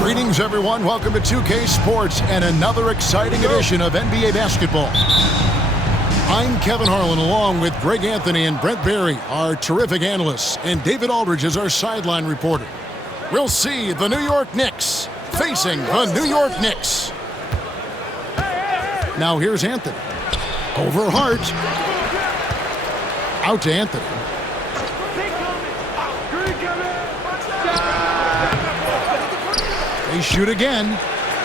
Greetings, everyone. Welcome to 2K Sports and another exciting edition of NBA basketball. I'm Kevin Harlan, along with Greg Anthony and Brent Barry, our terrific analysts, and David Aldridge is our sideline reporter. We'll see the New York Knicks facing the New York Knicks. Now here's Anthony. Over Hart. Out to Anthony. They shoot again.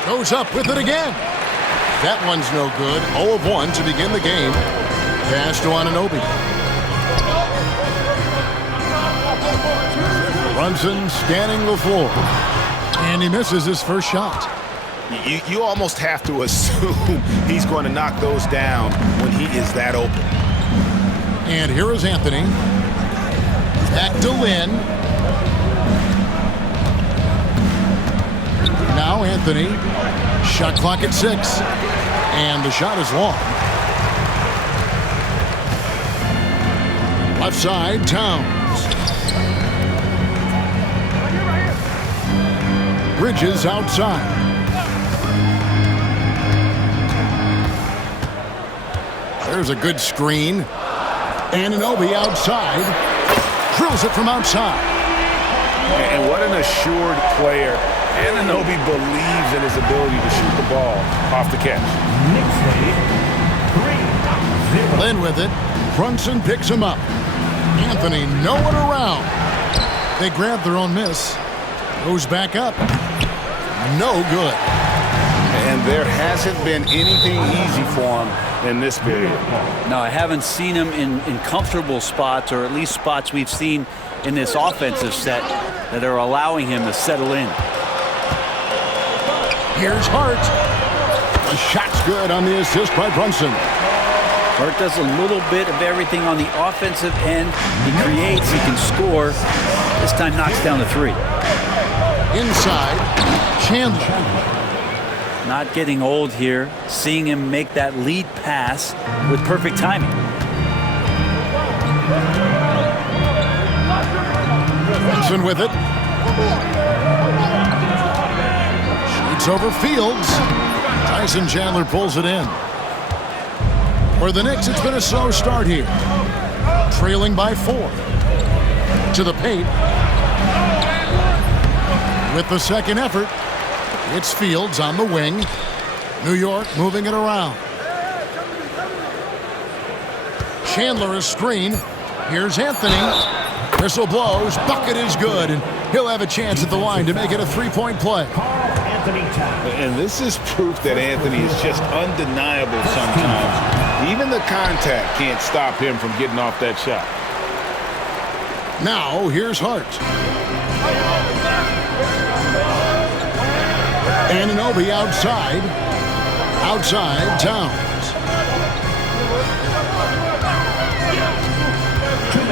Goes up with it again. That one's no good. 0 of 1 to begin the game. Pass to Anunoby. Brunson scanning the floor. And he misses his first shot. You almost have to assume he's going to knock those down when he is that open. And here is Anthony. Back to Lynn. Now Anthony. Shot clock at 6. And the shot is long. Left side, Towns. Bridges outside. There's a good screen. Anunoby outside. Drills it from outside. And what an assured player. Anunoby believes in his ability to shoot the ball off the catch. Lynn with it. Brunson picks him up. Anthony nowhere around. They grab their own miss. Goes back up. No good. And there hasn't been anything easy for him in this period. No, I haven't seen him in comfortable spots, or at least spots we've seen in this offensive set that are allowing him to settle in. Here's Hart. The shot's good on the assist by Brunson. Hart does a little bit of everything on the offensive end. He creates, he can score. This time knocks down the 3. Inside, Chandler. Not getting old here. Seeing him make that lead pass with perfect timing. Brunson with it. Shoots over Fields. Tyson Chandler pulls it in. For the Knicks, it's been a slow start here. Trailing by 4. To the paint. With the second effort, it's Fields on the wing. New York moving it around. Chandler is screen. Here's Anthony. Whistle blows. Bucket is good. And he'll have a chance at the line to make it a 3-point play. And this is proof that Anthony is just undeniable sometimes. Even the contact can't stop him from getting off that shot. Now, here's Hart. Anunoby outside. Outside, Towns.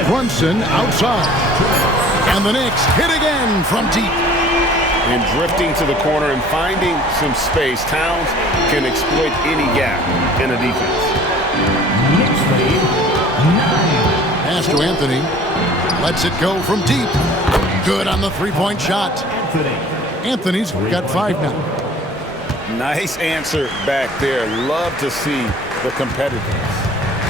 Brunson outside. And the Knicks hit again from deep. And drifting to the corner and finding some space, Towns can exploit any gap in a defense. Pass to Anthony. Lets it go from deep. Good on the 3-point shot. Anthony's got 5 now. Nice answer back there. Love to see the competitiveness.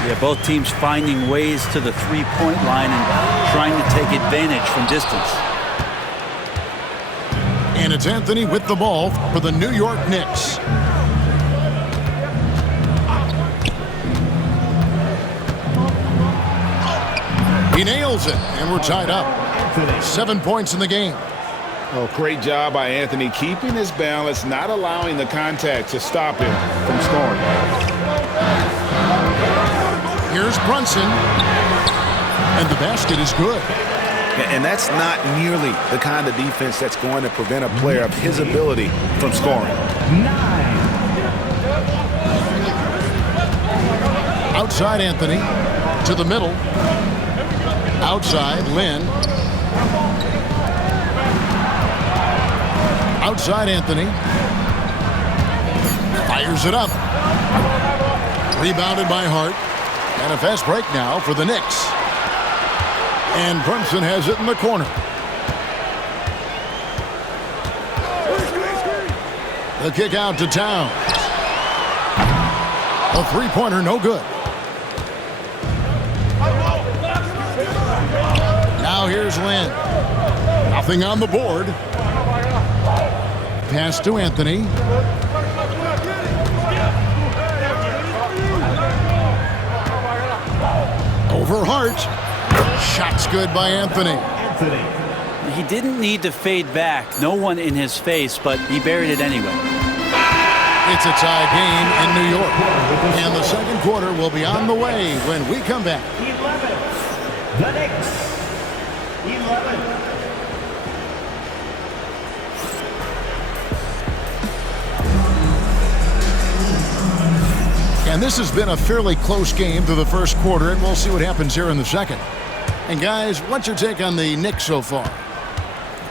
Yeah, both teams finding ways to the 3-point line and trying to take advantage from distance. And it's Anthony with the ball for the New York Knicks. He nails it, and we're tied up. 7 points in the game. Oh, great job by Anthony, keeping his balance, not allowing the contact to stop him from scoring. Here's Brunson, and the basket is good. And that's not nearly the kind of defense that's going to prevent a player of his ability from scoring. Outside Anthony, to the middle. Outside Lynn. Outside Anthony. Fires it up. Rebounded by Hart. And a fast break now for the Knicks. And Brunson has it in the corner. The kick out to Towns. A three-pointer, no good. Now here's Lynn. Nothing on the board. Pass to Anthony. Over Hart. Shot's good by Anthony. He didn't need to fade back. No one in his face, but he buried it anyway. It's a tie game in New York. And the second quarter will be on the way when we come back. 11. The Knicks. 11. And this has been a fairly close game through the first quarter, and we'll see what happens here in the second. And guys, what's your take on the Knicks so far?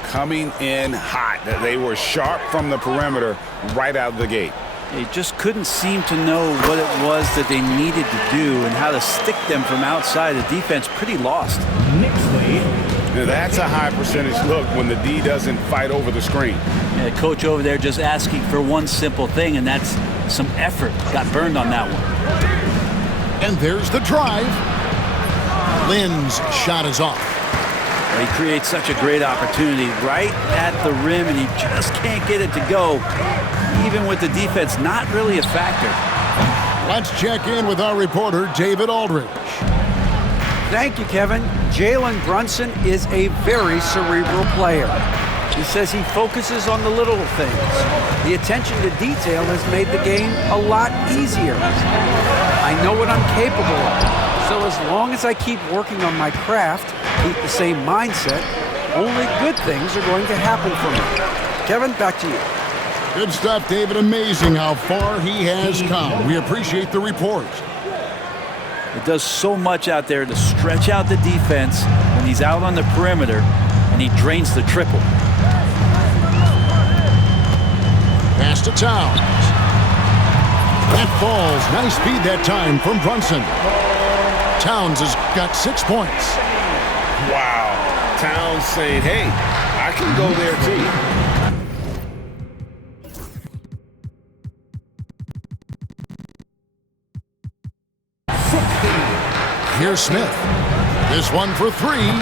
Coming in hot. They were sharp from the perimeter right out of the gate. They just couldn't seem to know what it was that they needed to do and how to stick them from outside. The defense pretty lost. Knicks lead. Now that's a high percentage look when the D doesn't fight over the screen. Yeah, the coach over there just asking for one simple thing, and that's some effort. Got burned on that one. And there's the drive. Lynn's shot is off. He creates such a great opportunity right at the rim, and he just can't get it to go, even with the defense not really a factor. Let's check in with our reporter, David Aldridge. Thank you, Kevin. Jalen Brunson is a very cerebral player. He says he focuses on the little things. The attention to detail has made the game a lot easier. I know what I'm capable of. So as long as I keep working on my craft, keep the same mindset, only good things are going to happen for me. Kevin, back to you. Good stuff, David. Amazing how far he has come. We appreciate the report. It does so much out there to stretch out the defense when he's out on the perimeter, and he drains the triple. Pass to Towns. That falls. Nice feed that time from Brunson. Towns has got 6 points. Wow. Towns saying, hey, I can go there too. Here's Smith. This one for three.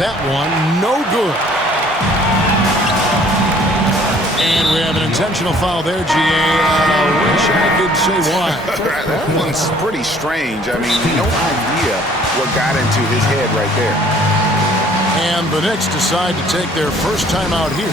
That one no good. And we have an intentional foul there, GA. I wish I could say why. That one's pretty strange. I mean, no idea what got into his head right there. And the Knicks decide to take their first time out here.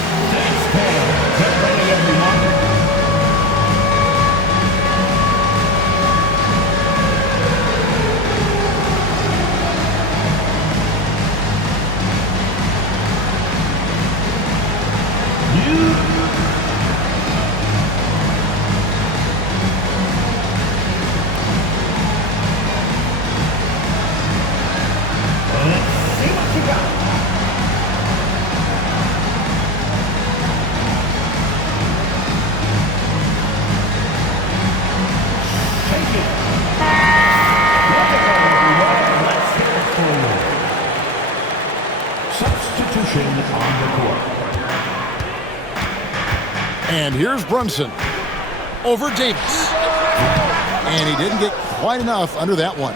And here's Brunson over Davis. And he didn't get quite enough under that one.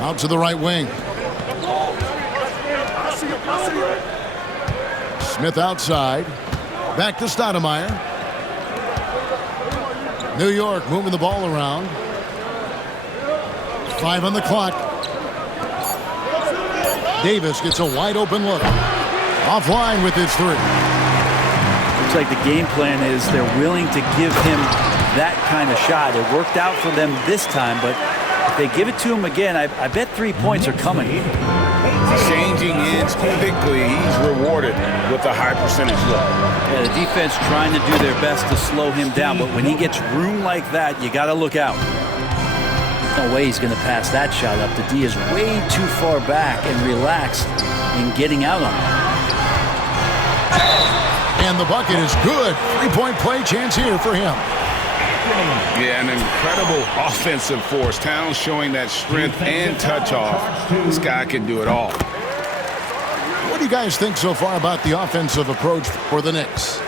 Out to the right wing. Smith outside. Back to Stoudemire. New York moving the ball around. 5 on the clock. Davis gets a wide open look. Offline with his three. Looks like the game plan is they're willing to give him that kind of shot. It worked out for them this time, but if they give it to him again, I bet 3 points are coming. Changing ends quickly, he's rewarded with a high percentage look. Yeah, the defense trying to do their best to slow him down, but when he gets room like that, you got to look out. No way he's going to pass that shot up. The D is way too far back and relaxed in getting out on it. And the bucket is good. Three-point play chance here for him. Yeah, an incredible offensive force. Towns showing that strength and touch off. This guy can do it all. What do you guys think so far about the offensive approach for the Knicks?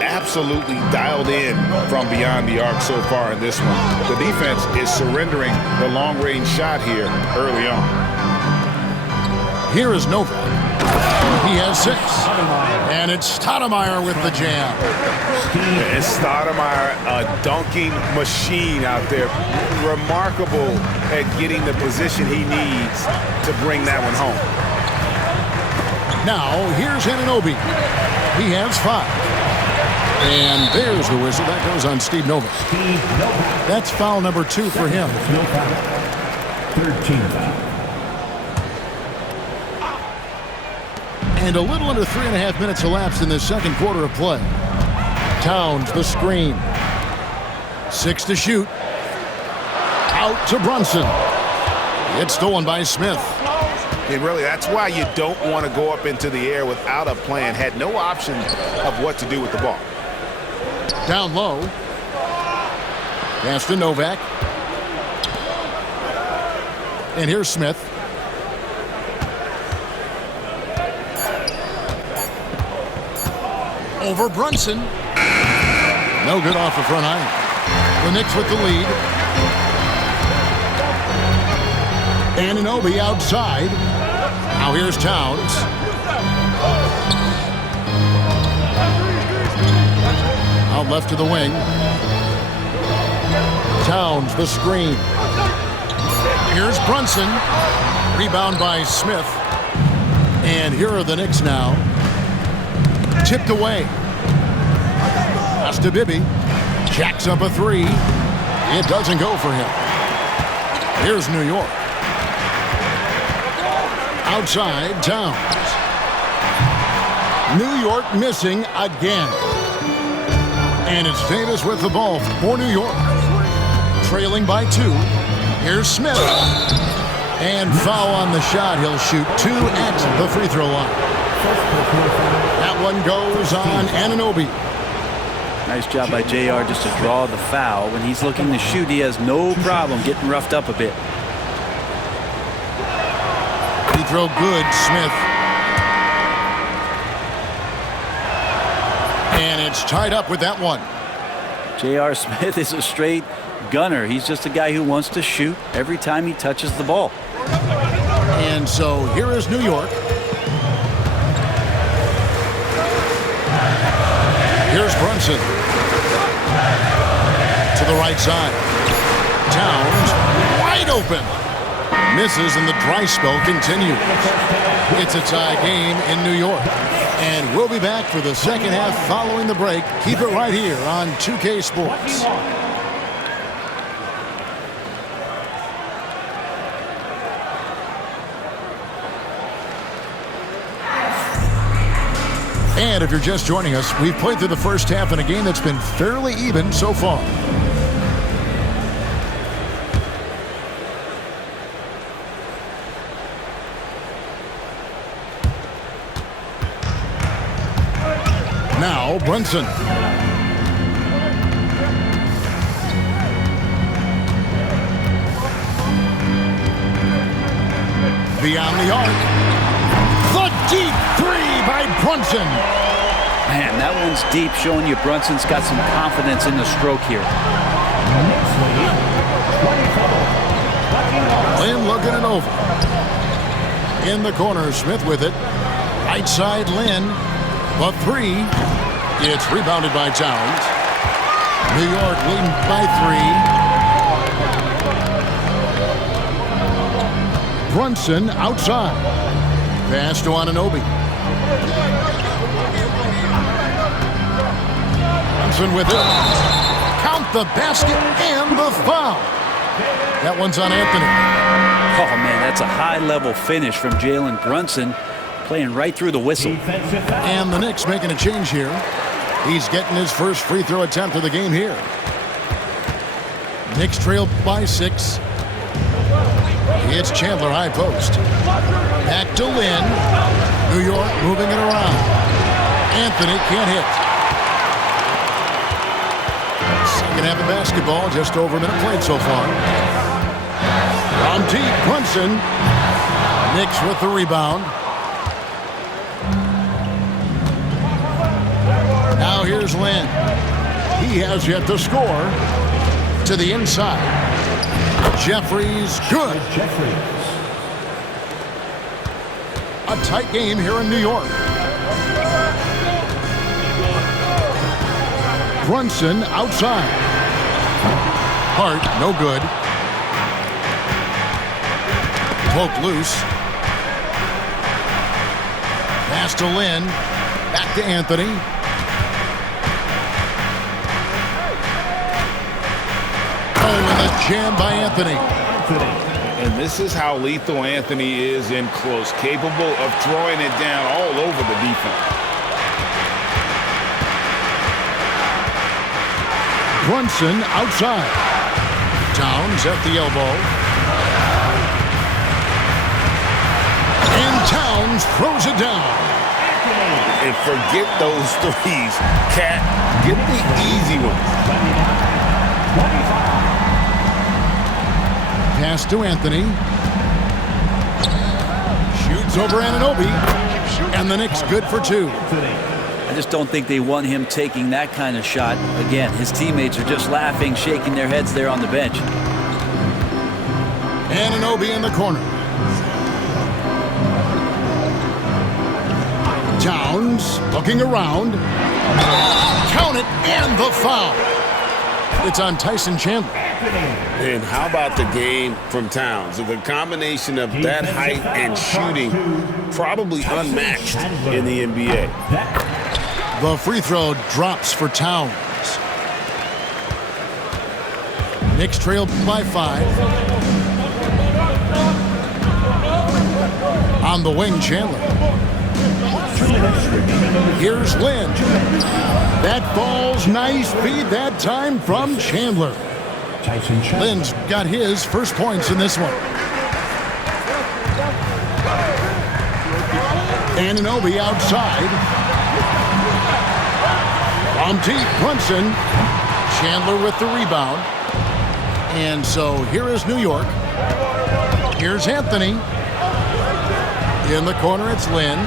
Absolutely dialed in from beyond the arc so far in this one. The defense is surrendering the long-range shot here early on. Here is Novak. He has 6. And it's Stoudemire with the jam. And Stoudemire, a dunking machine out there. Remarkable at getting the position he needs to bring that one home. Now, here's Anunoby. He has 5. And there's the whistle. That goes on Steve Novak. That's foul number 2 for him. 13 foul. And a little under 3.5 minutes elapsed in the second quarter of play. Towns, the screen. 6 to shoot. Out to Brunson. It's stolen by Smith. And really, that's why you don't want to go up into the air without a plan. Had no option of what to do with the ball. Down low. Pass to Novak. And here's Smith. Over Brunson. No good off the front iron. The Knicks with the lead. Anunoby outside. Now here's Towns. Out left to the wing. Towns, the screen. Here's Brunson. Rebound by Smith. And here are the Knicks now. Tipped away. Pass to Bibby. Jacks up a 3. It doesn't go for him. Here's New York. Outside, Towns. New York missing again. And it's Davis with the ball for New York. Trailing by 2. Here's Smith. And foul on the shot. He'll shoot 2 at the free throw line. That one goes on Anunoby. Nice job by JR just to draw the foul. When he's looking to shoot, he has no problem getting roughed up a bit. Free throw good, Smith. And it's tied up with that one. J.R. Smith is a straight gunner. He's just a guy who wants to shoot every time he touches the ball. And so here is New York. Here's Brunson. To the right side. Towns wide open. Misses and the dry spell continues. It's a tie game in New York. And we'll be back for the second half following the break. Keep it right here on 2K Sports. And if you're just joining us, we've played through the first half in a game that's been fairly even so far. Now, Brunson. Beyond the arc. The deep 3 by Brunson. Man, that one's deep, showing you Brunson's got some confidence in the stroke here. Lynn looking it over. In the corner, Smith with it. Right side, Lynn. The 3. It's rebounded by Towns. New York leading by 3. Brunson outside. Pass to Anunoby. Brunson with it. Count the basket and the foul. That one's on Anthony. Oh, man, that's a high-level finish from Jalen Brunson, playing right through the whistle. And the Knicks making a change here. He's getting his first free throw attempt of the game here. Knicks trail by 6. It's Chandler high post. Back to Lynn. New York moving it around. Anthony can't hit. Second half of basketball, just over a minute played so far. From deep, Brunson. Knicks with the rebound. Now here's Lynn. He has yet to score. To the inside. Jeffries, good. A tight game here in New York. Brunson outside. Hart, no good. Poke loose. Pass to Lynn. Back to Anthony. Oh, and the jam by Anthony. And this is how lethal Anthony is in close, capable of throwing it down all over the defense. Brunson outside. Towns at the elbow. And Towns throws it down. And forget those threes. Cat, get the easy ones. Pass to Anthony. Shoots over Anunoby. And the Knicks good for two. I just don't think they want him taking that kind of shot. Again, his teammates are just laughing, shaking their heads there on the bench. Anunoby in the corner. Towns looking around. Count it, and the foul. It's on Tyson Chandler. And how about the game from Towns? The combination of that height and shooting, probably unmatched in the NBA. The free throw drops for Towns. Knicks trail by 5. On the wing, Chandler. Here's Lynn. That falls nice feed that time from Chandler. Lynn's got his first points in this one. Anunoby outside. From deep, Brunson. Chandler with the rebound. And so here is New York. Here's Anthony. In the corner, it's Lynn.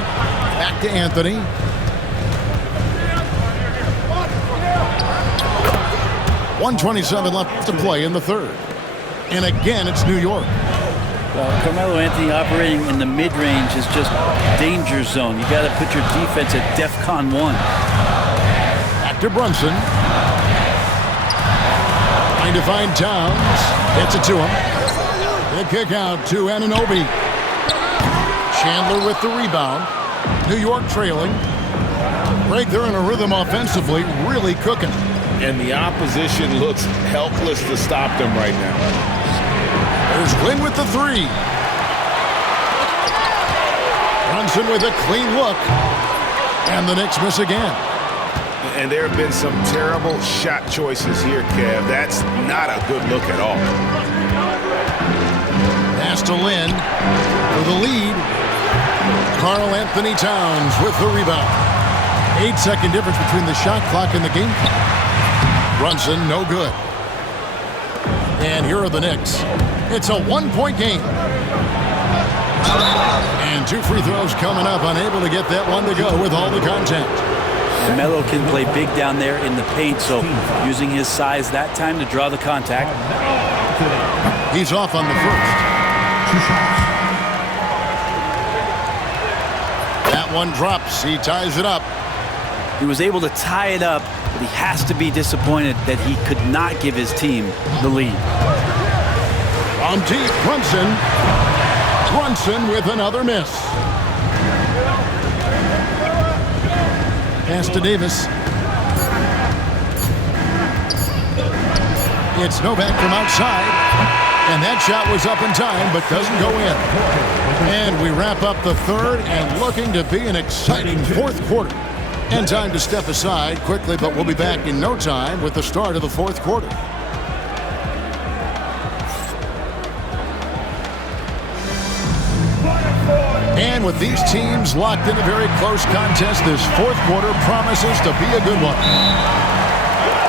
Back to Anthony. .127 left to play in the third. And again, it's New York. Well, Carmelo Anthony operating in the mid-range is just danger zone. You got to put your defense at DEFCON 1. Back to Brunson. Trying to find Towns. Gets it to him. The kick out to Anunoby. Chandler with the rebound. New York trailing. Right there in a rhythm offensively, really cooking. And the opposition looks helpless to stop them right now. There's Lynn with the three. Brunson with a clean look. And the Knicks miss again. And there have been some terrible shot choices here, Kev. That's not a good look at all. Pass to Lynn for the lead. Karl Anthony Towns with the rebound. 8-second difference between the shot clock and the game clock. Brunson, no good. And here are the Knicks. It's a one-point game. And two free throws coming up, unable to get that one to go with all the contact. And Melo can play big down there in the paint, so using his size that time to draw the contact. He's off on the first. That one drops. He ties it up. He was able to tie it up, but he has to be disappointed that he could not give his team the lead. From deep, Brunson. Brunson with another miss. Pass to Davis. It's Novak from outside. And that shot was up in time, but doesn't go in. And we wrap up the third and looking to be an exciting fourth quarter. And time to step aside quickly, but we'll be back in no time with the start of the fourth quarter. And And with these teams locked in a very close contest, this fourth quarter promises to be a good one.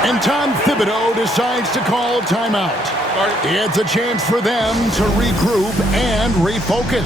And Tom Thibodeau decides to call timeout. It's a chance for them to regroup and refocus.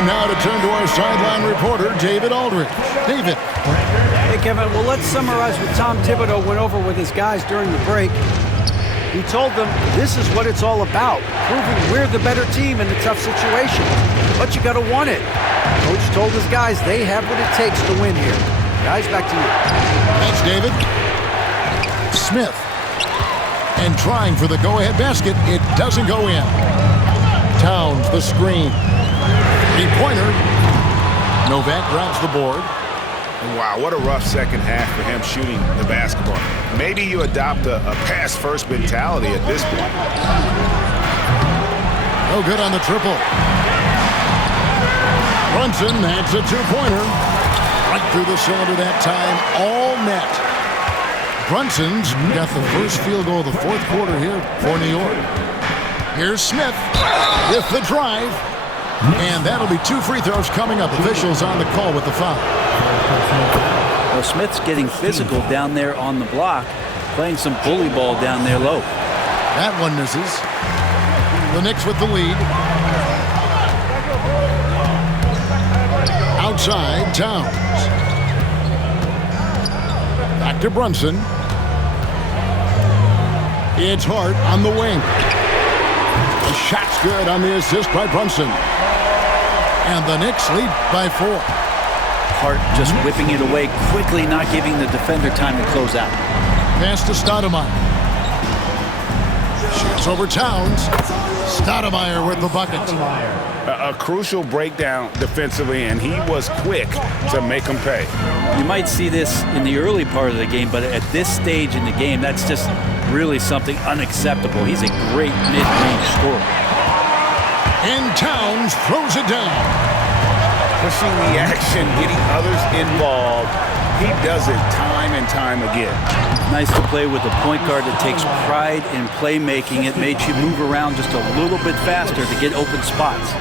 Now to turn to our sideline reporter, David Aldridge. David. Hey, Kevin, well, let's summarize what Tom Thibodeau went over with his guys during the break. He told them this is what it's all about, proving we're the better team in a tough situation. But you got to want it. Coach told his guys they have what it takes to win here. Guys, back to you. Thanks, David. Smith. And trying for the go-ahead basket. It doesn't go in. Towns, the screen. Three-pointer. Novak grabs the board. Wow, what a rough second half for him shooting the basketball. Maybe you adopt a pass-first mentality at this point. No good on the triple. Brunson, that's a two-pointer. Right through the cylinder that time, all net. Brunson's got the first field goal of the fourth quarter here for New York. Here's Smith with the drive. And that'll be two free throws coming up. Officials on the call with the foul. Well, Smith's getting physical down there on the block, playing some bully ball down there low. That one misses. The Knicks with the lead. Outside, Towns. Back to Brunson. It's Hart on the wing. The shot's good on the assist by Brunson. And the Knicks lead by 4. Hart just whipping it away quickly, not giving the defender time to close out. Pass to Stoudemire. Shoots over Towns. Stoudemire with the bucket. A crucial breakdown defensively, and he was quick to make him pay. You might see this in the early part of the game, but at this stage in the game, that's just really something unacceptable. He's a great mid-range scorer. And Towns throws it down. Pushing the action, getting others involved. He does it time and time again. Nice to play with a point guard that takes pride in playmaking. It makes you move around just a little bit faster to get open spots.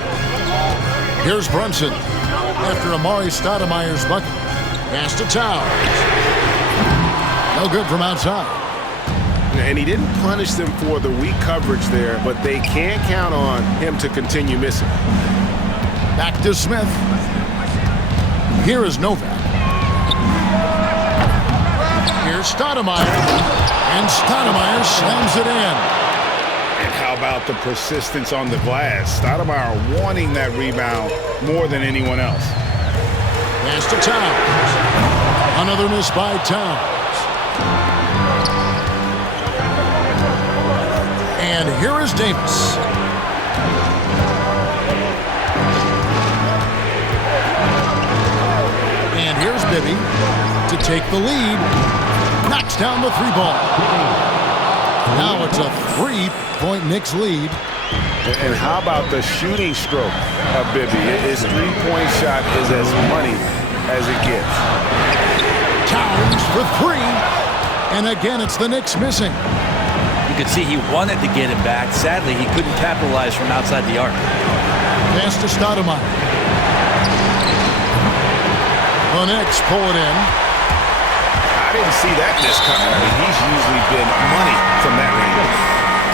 Here's Brunson after Amari Stoudemire's bucket. Pass to Towns. No good from outside. And he didn't punish them for the weak coverage there, but they can't count on him to continue missing. Back to Smith. Here is Novak. Here's Stoudemire. And Stoudemire slams it in. And how about the persistence on the glass? Stoudemire wanting that rebound more than anyone else. Pass to Towns. Another miss by Towns. And here is Davis. And here's Bibby to take the lead. Knocks down the three ball. Now it's a 3-point Knicks lead. And how about the shooting stroke of Bibby? His three-point shot is as money as it gets. Towns for 3. And again, it's the Knicks missing. You could see he wanted to get it back. Sadly, he couldn't capitalize from outside the arc. Pass to Stoudemire. The Knicks pull it in. I didn't see that miss coming. I mean, he's usually been money from that range.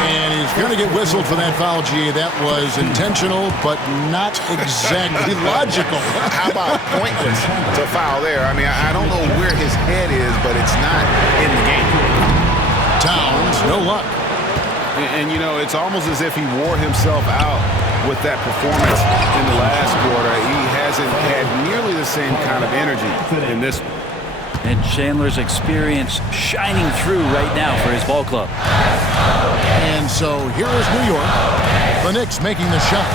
And he's going to get whistled for that foul, G. That was intentional, but not exactly logical. How about pointless to foul there? I mean, I don't know where his head is, but it's not in the game. Towns, no luck. And you know, it's almost as if he wore himself out with that performance in the last quarter. He hasn't had nearly the same kind of energy in this one. And Chandler's experience shining through right now for his ball club. And so here is New York. The Knicks making the shot.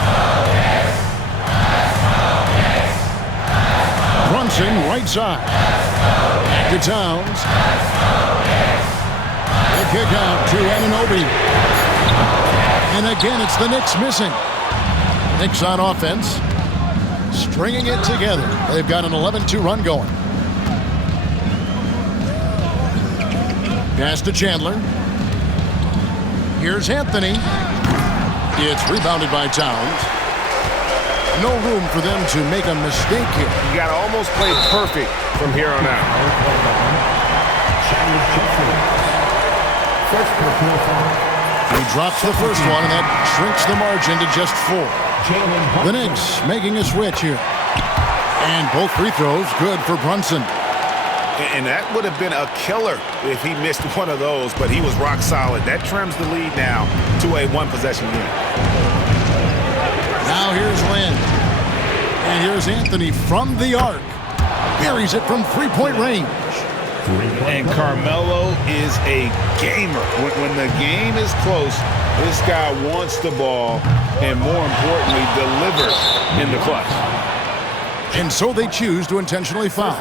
Brunson, right side. To Towns. The kick out to Anunoby. And again, it's the Knicks missing. Knicks on offense. Stringing it together. They've got an 11-2 run going. Pass to Chandler. Here's Anthony. It's rebounded by Towns. No room for them to make a mistake here. You got to almost play perfect from here on out. He drops the first one, and that shrinks the margin to just 4. The Knicks making a switch here. And both free throws good for Brunson. And that would have been a killer if he missed one of those, but he was rock solid. That trims the lead now to a one-possession game. Now here's Lynn. And here's Anthony from the arc. Buries it from three-point range. And Carmelo is a gamer. When the game is close, this guy wants the ball and, more importantly, delivers in the clutch. And so they choose to intentionally foul.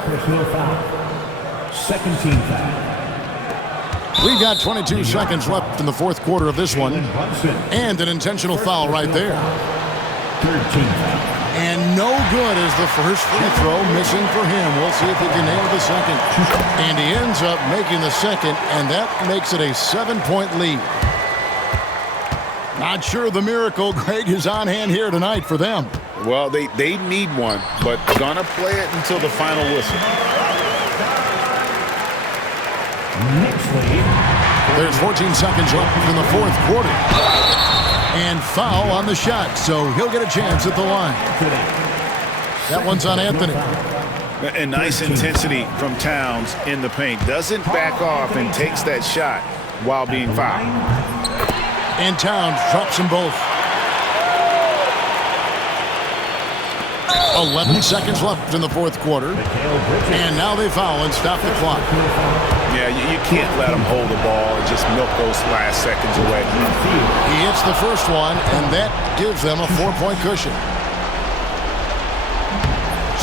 Second team foul. We've got 22 seconds left in the fourth quarter of this one. And an intentional foul right there. Third team foul. And no good is the first free throw missing for him. We'll see if he can nail the second. And he ends up making the second, and that makes it a 7-point lead. Not sure the miracle, Greg, is on hand here tonight for them. Well, they need one, but gonna play it until the final whistle. Knicks lead. There's 14 seconds left in the fourth quarter. And foul on the shot, so he'll get a chance at the line. That one's on Anthony. And nice intensity from Towns in the paint. Doesn't back off and takes that shot while being fouled. And Towns drops them both. 11 seconds left in the fourth quarter. And now they foul and stop the clock. Yeah, you can't let them hold the ball and just milk those last seconds away. He hits the first one, and that gives them a 4-point cushion.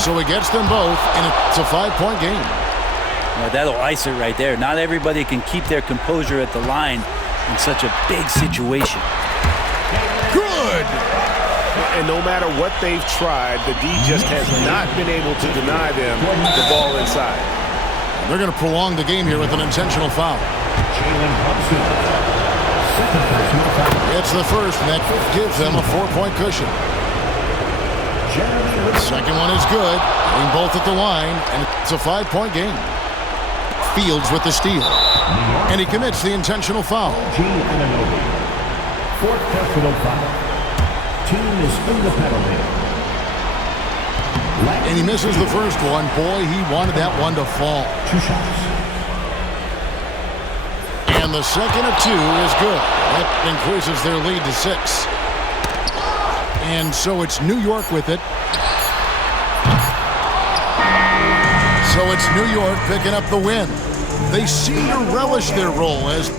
So he gets them both, and it's a 5-point game. Well, that'll ice it right there. Not everybody can keep their composure at the line in such a big situation. Good! And no matter what they've tried, the D just has not been able to deny them the ball inside. They're going to prolong the game here with an intentional foul. It's the first, and that gives them a 4-point cushion. The second one is good, getting both at the line, and it's a 5-point game. Fields with the steal. And he commits the intentional foul. Fourth personal foul. Team is in the penalty. And he misses the first one. Boy, he wanted that one to fall. 2 shots. And the second of 2 is good. That increases their lead to 6. And so it's New York with it. So it's New York picking up the win. They seem to relish their role as